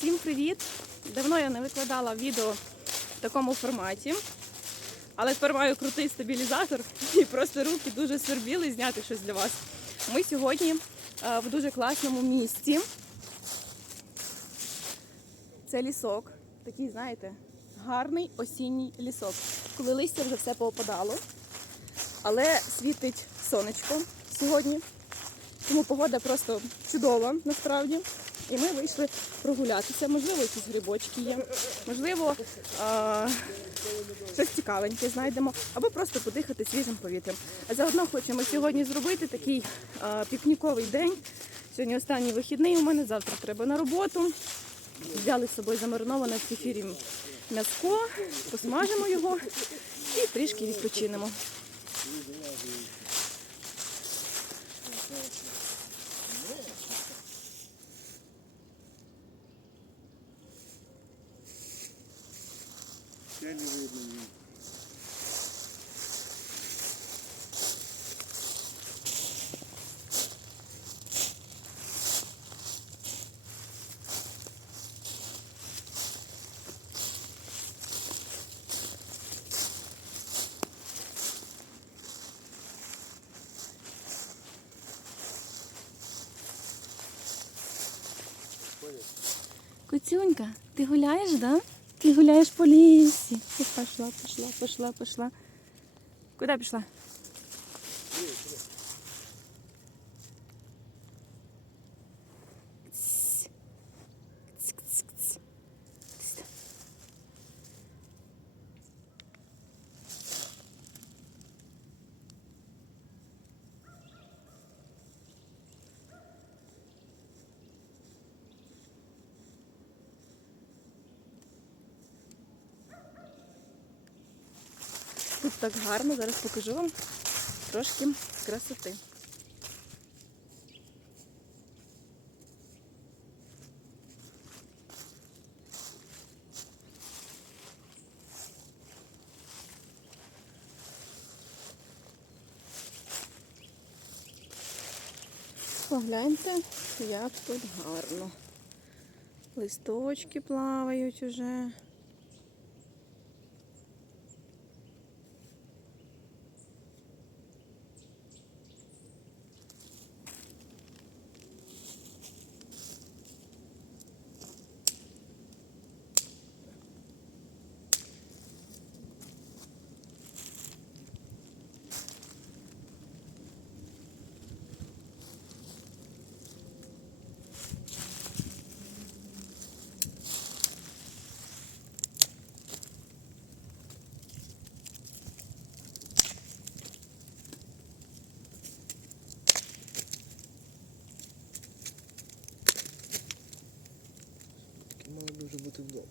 Всім привіт! Давно я не викладала відео в такому форматі, але тепер маю крутий стабілізатор і просто руки дуже свербіли зняти щось для вас. Ми сьогодні е, в дуже класному місці. Це лісок, такий, знаєте, гарний осінній лісок, коли листя вже все поопадало, але світить сонечко сьогодні. Тому погода просто чудова насправді. І ми вийшли прогулятися. Можливо, якісь грибочки є, можливо, а, щось цікавеньке знайдемо, або просто подихати свіжим повітрям. А заодно хочемо сьогодні зробити такий а, пікніковий день. Сьогодні останній вихідний у мене, завтра треба на роботу. Взяли з собою замариноване в кефірі м'яско, посмажимо його і трішки відпочинемо. Я не видно її. Куцюнька, ти гуляєш, да? Ти гуляєш по лісі. Пішла, пішла, пішла, пішла. Куди пішла? Тут так гарно, зараз покажу вам трошки красоти. Погляньте, як тут гарно. Листочки плавають уже. Мало дуже бути вдома.